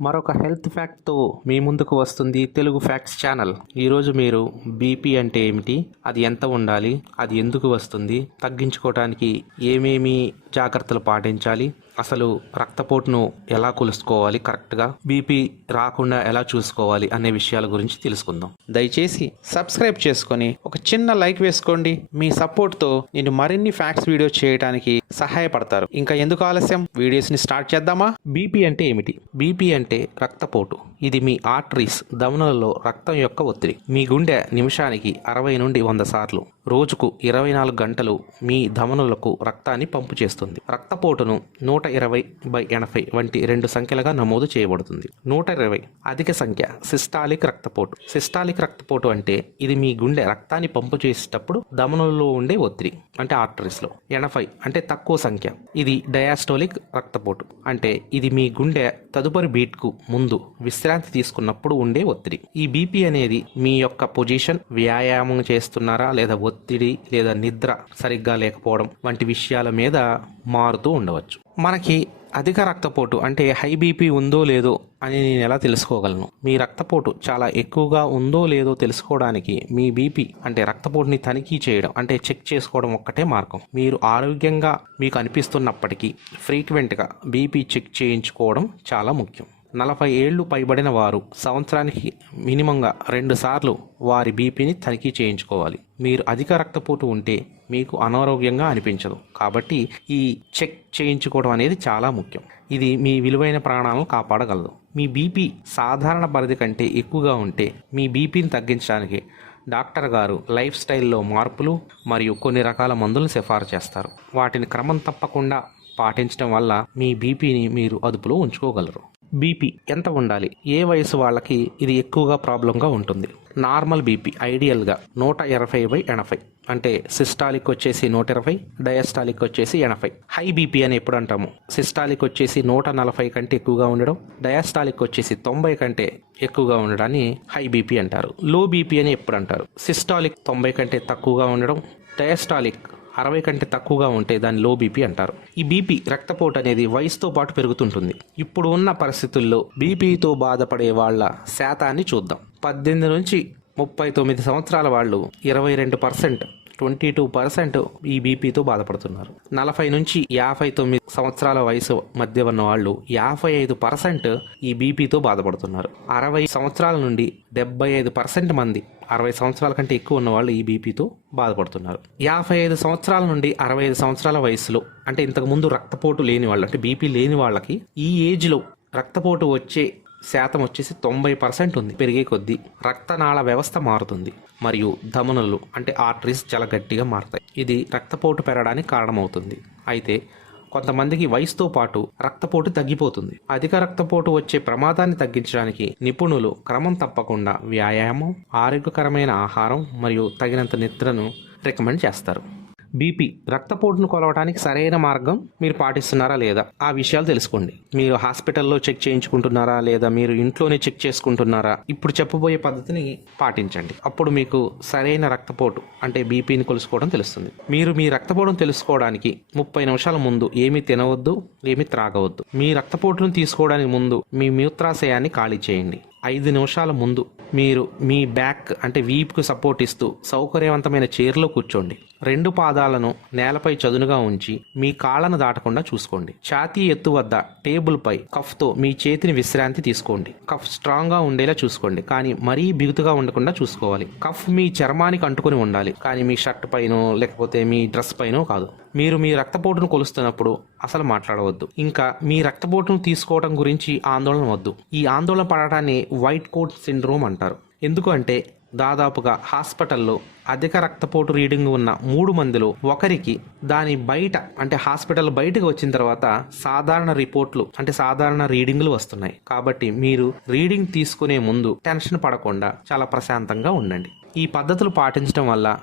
మరొక హెల్త్ ఫ్యాక్ట్తో మీ ముందుకు వస్తుంది తెలుగు ఫ్యాక్ట్స్ ఛానల్. ఈరోజు మీరు బీపీ అంటే ఏమిటి, అది ఎంత ఉండాలి, అది ఎందుకు వస్తుంది, తగ్గించుకోవడానికి ఏమేమి జాగ్రత్తలు పాటించాలి, అసలు రక్తపోటును ఎలా కొలుసుకోవాలి, కరెక్ట్గా బీపీ రాకుండా ఎలా చూసుకోవాలి అనే విషయాల గురించి తెలుసుకుందాం. దయచేసి సబ్స్క్రైబ్ చేసుకొని ఒక చిన్న లైక్ వేసుకోండి. మీ సపోర్ట్తో నేను మరిన్ని ఫ్యాక్ట్స్ వీడియోస్ చేయడానికి సహాయపడతారు. ఇంకా ఎందుకు ఆలస్యం, వీడియోస్ని స్టార్ట్ చేద్దామా? బీపీ అంటే ఏమిటి? బీపీ అంటే రక్తపోటు. ఇది మీ ఆర్టరీస్, ధమనులలో రక్తం యొక్క ఒత్తిడి. మీ గుండె నిమిషానికి 60 నుండి 100 సార్లు, రోజుకు 24 గంటలు మీ ధమనులకు రక్తాన్ని పంపు చేస్తుంది. రక్తపోటును 120/80 వంటి 2 సంఖ్యలుగా నమోదు చేయబడుతుంది. 120 అధిక సంఖ్య, సిస్టాలిక్ రక్తపోటు. సిస్టాలిక్ రక్తపోటు అంటే ఇది మీ గుండె రక్తాన్ని పంపు చేసేటప్పుడు ధమనులలో ఉండే ఒత్తిడి, అంటే ఆర్టరీస్లో. 80 అంటే తక్కువ సంఖ్య, ఇది డయాస్టోలిక్ రక్తపోటు. అంటే ఇది మీ గుండె తదుపరి బీట్కు ముందు విశ్రాంతి తీసుకున్నప్పుడు ఉండే ఒత్తిడి. ఈ బీపీ అనేది మీ యొక్క పొజిషన్, వ్యాయామం చేస్తున్నారా లేదా ఒత్తిడి లేదా నిద్ర సరిగ్గా లేకపోవడం వంటి విషయాల మీద మారుతూ ఉండవచ్చు. మనకి అధిక రక్తపోటు అంటే హై బీపీ ఉందో లేదో అని నేను ఎలా తెలుసుకోగలను? మీ రక్తపోటు చాలా ఎక్కువగా ఉందో లేదో తెలుసుకోవడానికి మీ బీపీ అంటే రక్తపోటుని తనిఖీ చేయడం, అంటే చెక్ చేసుకోవడం ఒక్కటే మార్గం. మీరు ఆరోగ్యంగా మీకు అనిపిస్తున్నప్పటికీ ఫ్రీక్వెంట్గా బీపీ చెక్ చేయించుకోవడం చాలా ముఖ్యం. 40 ఏళ్లు పైబడిన వారు సంవత్సరానికి మినిమంగా 2 సార్లు వారి బీపీని తనిఖీ చేయించుకోవాలి. మీరు అధిక రక్తపోటు ఉంటే మీకు అనారోగ్యంగా అనిపించదు, కాబట్టి ఈ చెక్ చేయించుకోవడం అనేది చాలా ముఖ్యం. ఇది మీ విలువైన ప్రాణాలను కాపాడగలదు. మీ బీపీ సాధారణ పరిధి కంటే ఎక్కువగా ఉంటే మీ బీపీని తగ్గించడానికి డాక్టర్ గారు లైఫ్ స్టైల్లో మార్పులు మరియు కొన్ని రకాల మందులను సిఫారసు చేస్తారు. వాటిని క్రమం తప్పకుండా పాటించడం వల్ల మీ బీపీని మీరు అదుపులో ఉంచుకోగలరు. బీపీ ఎంత ఉండాలి? ఏ వయసు వాళ్ళకి ఇది ఎక్కువగా ప్రాబ్లంగా ఉంటుంది? నార్మల్ బీపీ ఐడియల్గా 120/80, అంటే సిస్టాలిక్ వచ్చేసి 120, డయాస్టాలిక్ వచ్చేసి 80. హై బీపీ అని ఎప్పుడు అంటాము? సిస్టాలిక్ వచ్చేసి 140 కంటే ఎక్కువగా ఉండడం, డయాస్టాలిక్ వచ్చేసి 90 కంటే ఎక్కువగా ఉండడాన్ని హై బీపీ అంటారు. లో బీపీ అని ఎప్పుడు అంటారు? సిస్టాలిక్ 90 కంటే తక్కువగా ఉండడం, డయాస్టాలిక్ 60 కంటే తక్కువగా ఉంటే దాన్ని లో బీపీ అంటారు. ఈ బీపీ రక్తపోటు అనేది వయసుతో పాటు పెరుగుతుంటుంది. ఇప్పుడు ఉన్న పరిస్థితుల్లో బీపీతో బాధపడే వాళ్ళ శాతాన్ని చూద్దాం. 18 నుంచి 39 సంవత్సరాల వాళ్ళు 22%, 22% ఈ బీపీతో బాధపడుతున్నారు. 40 నుంచి 59 సంవత్సరాల వయసు మధ్య ఉన్న వాళ్ళు 55% ఈ బీపీతో బాధపడుతున్నారు. 60 సంవత్సరాల నుండి 75% మంది, 60 సంవత్సరాల కంటే ఎక్కువ ఉన్న వాళ్ళు ఈ బీపీతో బాధపడుతున్నారు. 55 సంవత్సరాల నుండి 65 సంవత్సరాల వయసులో, అంటే ఇంతకుముందు రక్తపోటు లేని వాళ్ళు, అంటే బీపీ లేని వాళ్ళకి ఈ ఏజ్లో రక్తపోటు వచ్చే శాతం వచ్చేసి 90% ఉంది. పెరిగే కొద్దీ రక్తనాళ వ్యవస్థ మారుతుంది మరియు ధమనులు అంటే ఆర్టరీస్ చాలా గట్టిగా మారుతాయి. ఇది రక్తపోటు పెరగడానికి కారణమవుతుంది. అయితే కొంతమందికి వయసుతో పాటు రక్తపోటు తగ్గిపోతుంది. అధిక రక్తపోటు వచ్చే ప్రమాదాన్ని తగ్గించడానికి నిపుణులు క్రమం తప్పకుండా వ్యాయామం, ఆరోగ్యకరమైన ఆహారం మరియు తగినంత నిద్రను రికమెండ్ చేస్తారు. బీపీ రక్తపోటును కొలవడానికి సరైన మార్గం మీరు పాటిస్తున్నారా లేదా ఆ విషయాలు తెలుసుకోండి. మీరు హాస్పిటల్లో చెక్ చేయించుకుంటున్నారా లేదా మీరు ఇంట్లోనే చెక్ చేసుకుంటున్నారా? ఇప్పుడు చెప్పబోయే పద్ధతిని పాటించండి. అప్పుడు మీకు సరైన రక్తపోటు అంటే బీపీని కొలుసుకోవడం తెలుస్తుంది. మీరు మీ రక్తపోటును తెలుసుకోవడానికి 30 నిమిషాల ముందు ఏమీ తినవద్దు, ఏమీ త్రాగవద్దు. మీ రక్తపోటును తీసుకోవడానికి ముందు మీ మూత్రాశయాన్ని ఖాళీ చేయండి. 5 నిమిషాల ముందు మీరు మీ బ్యాక్ అంటే వీపుకు సపోర్ట్ ఇస్తూ సౌకర్యవంతమైన చైర్లో కూర్చోండి. 2 పాదాలను నేలపై చదునుగా ఉంచి మీ కాళ్లను దాటకుండా చూసుకోండి. ఛాతీ ఎత్తు వద్ద టేబుల్పై కఫ్తో మీ చేతిని విశ్రాంతి తీసుకోండి. కఫ్ స్ట్రాంగ్గా ఉండేలా చూసుకోండి, కానీ మరీ బిగుతుగా ఉండకుండా చూసుకోవాలి. కఫ్ మీ చర్మానికి అంటుకుని ఉండాలి, కానీ మీ షర్ట్ పైనో లేకపోతే మీ డ్రెస్ పైనో కాదు. మీరు మీ రక్తపోటును కొలుస్తున్నప్పుడు అసలు మాట్లాడవద్దు. ఇంకా మీ రక్తపోటును తీసుకోవడం గురించి ఆందోళన వద్దు. ఈ ఆందోళన పడటాన్ని వైట్ కోట్ సిండ్రోమ్ అంటారు. ఎందుకు అంటే దాదాపుగా హాస్పిటల్లో అధిక రక్తపోటు రీడింగ్ ఉన్న 3 మందిలో ఒకరికి దాని బయట, అంటే హాస్పిటల్ బయటకు వచ్చిన తర్వాత సాధారణ రిపోర్ట్లు అంటే సాధారణ రీడింగ్లు వస్తున్నాయి. కాబట్టి మీరు రీడింగ్ తీసుకునే ముందు టెన్షన్ పడకుండా చాలా ప్రశాంతంగా ఉండండి. ఈ పద్ధతులు పాటించడం వల్ల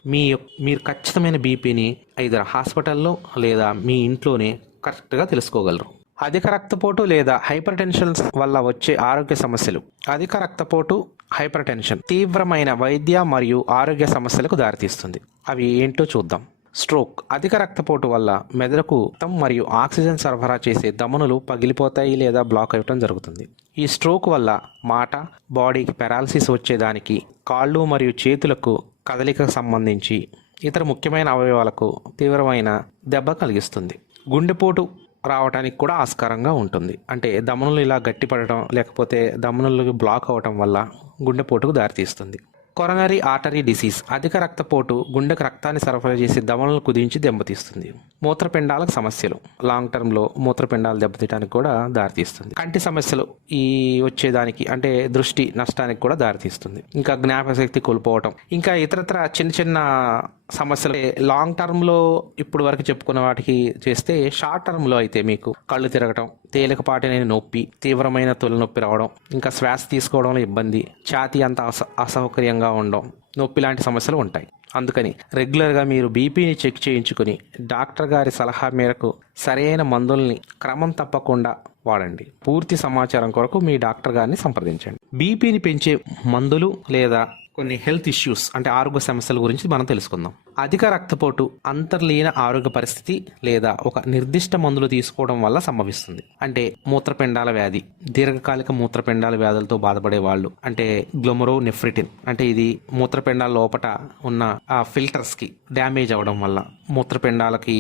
మీరు ఖచ్చితమైన బీపీని ఐదర్ హాస్పిటల్లో లేదా మీ ఇంట్లోనే కరెక్ట్గా తెలుసుకోగలరు. అధిక రక్తపోటు లేదా హైపర్ టెన్షన్ వల్ల వచ్చే ఆరోగ్య సమస్యలు. అధిక రక్తపోటు, హైపర్ టెన్షన్ తీవ్రమైన వైద్య మరియు ఆరోగ్య సమస్యలకు దారితీస్తుంది. అవి ఏంటో చూద్దాం. స్ట్రోక్. అధిక రక్తపోటు వల్ల మెదడుకు రక్తం మరియు ఆక్సిజన్ సరఫరా చేసే ధమనులు పగిలిపోతాయి లేదా బ్లాక్ అవ్వటం జరుగుతుంది. ఈ స్ట్రోక్ వల్ల మాట, బాడీకి పెరాలసిస్ వచ్చేదానికి, కాళ్ళు మరియు చేతులకు కదలికకు సంబంధించి ఇతర ముఖ్యమైన అవయవాలకు తీవ్రమైన దెబ్బ కలిగిస్తుంది. గుండెపోటు రావడానికి కూడా ఆస్కారంగా ఉంటుంది. అంటే ధమనులు ఇలా గట్టిపడటం లేకపోతే ధమనులు బ్లాక్ అవటం వల్ల గుండెపోటుకు దారితీస్తుంది. కొరనరీ ఆర్టరీ డిసీజ్ అధిక రక్తపోటు గుండెకు రక్తాన్ని సరఫరా చేసి ధమనులను కుదించి దెబ్బతీస్తుంది. మూత్రపిండాలకు సమస్యలు లాంగ్ టర్మ్లో మూత్రపిండాలు దెబ్బతీయడానికి కూడా దారితీస్తుంది. కంటి సమస్యలు ఈ వచ్చేదానికి అంటే దృష్టి నష్టానికి కూడా దారితీస్తుంది. ఇంకా జ్ఞాపకశక్తి కోల్పోవటం, ఇంకా ఇతరత్ర చిన్న చిన్న సమస్యలు లాంగ్ టర్మ్లో ఇప్పుడు వరకు చెప్పుకున్న వాటికి చేస్తే, షార్ట్ టర్మ్లో అయితే మీకు కళ్ళు తిరగటం, తేలికపాటి నొప్పి, తీవ్రమైన తొలినొప్పి రావడం, ఇంకా శ్వాస తీసుకోవడంలో ఇబ్బంది, ఛాతీ అంతా అసౌకర్యంగా ఉండడం, నొప్పి లాంటి సమస్యలు ఉంటాయి. అందుకని రెగ్యులర్గా మీరు బీపీని చెక్ చేయించుకుని డాక్టర్ గారి సలహా మేరకు సరైన మందుల్ని క్రమం తప్పకుండా వాడండి. పూర్తి సమాచారం కొరకు మీ డాక్టర్ గారిని సంప్రదించండి. బీపీని పెంచే మందులు లేదా కొన్ని హెల్త్ ఇష్యూస్ అంటే ఆరోగ్య సమస్యల గురించి మనం తెలుసుకుందాం. అధిక రక్తపోటు అంతర్లీన ఆరోగ్య పరిస్థితి లేదా ఒక నిర్దిష్ట మందులు తీసుకోవడం వల్ల సంభవిస్తుంది. అంటే మూత్రపిండాల వ్యాధి, దీర్ఘకాలిక మూత్రపిండాల వ్యాధులతో బాధపడే వాళ్ళు, అంటే గ్లోమరోనెఫ్రిటిన్ అంటే ఇది మూత్రపిండాల లోపట ఉన్న ఆ ఫిల్టర్స్ కి డ్యామేజ్ అవడం వల్ల, మూత్రపిండాలకి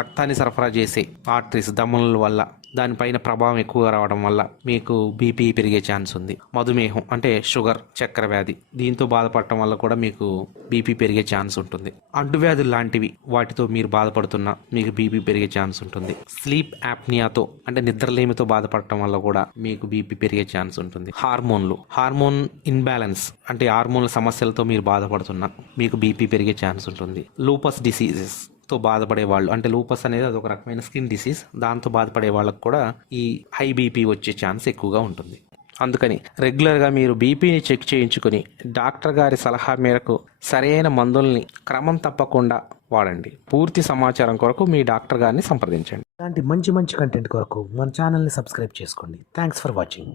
రక్తాన్ని సరఫరా చేసే ఆర్టరీస్ ధమనుల వల్ల దానిపైన ప్రభావం ఎక్కువగా రావడం వల్ల మీకు బీపీ పెరిగే ఛాన్స్ ఉంది. మధుమేహం అంటే షుగర్, చక్కెర వ్యాధి, దీంతో బాధపడటం వల్ల కూడా మీకు బీపీ పెరిగే ఛాన్స్ ఉంటుంది. అంటువ్యాధులు లాంటివి వాటితో మీరు బాధపడుతున్నా మీకు బీపీ పెరిగే ఛాన్స్ ఉంటుంది. స్లీప్ యాప్నియాతో అంటే నిద్రలేమితో బాధపడటం వల్ల కూడా మీకు బీపీ పెరిగే ఛాన్స్ ఉంటుంది. హార్మోన్ ఇన్బ్యాలెన్స్ అంటే హార్మోన్ల సమస్యలతో మీరు బాధపడుతున్నా మీకు బీపీ పెరిగే ఛాన్స్ ఉంటుంది. లూపస్ డిసీజెస్ తో బాధపడే వాళ్ళు, అంటే లూపస్ అనేది అదొక రకమైన స్కిన్ డిసీజ్, దాంతో బాధపడే వాళ్ళకు కూడా ఈ హై బీపీ వచ్చే ఛాన్స్ ఎక్కువగా ఉంటుంది. అందుకని రెగ్యులర్గా మీరు బీపీని చెక్ చేయించుకుని డాక్టర్ గారి సలహా మేరకు సరైన మందుల్ని క్రమం తప్పకుండా వాడండి. పూర్తి సమాచారం కొరకు మీ డాక్టర్ గారిని సంప్రదించండి. ఇలాంటి మంచి కంటెంట్ కొరకు మన ఛానల్ని సబ్స్క్రైబ్ చేసుకోండి. Thanks for watching.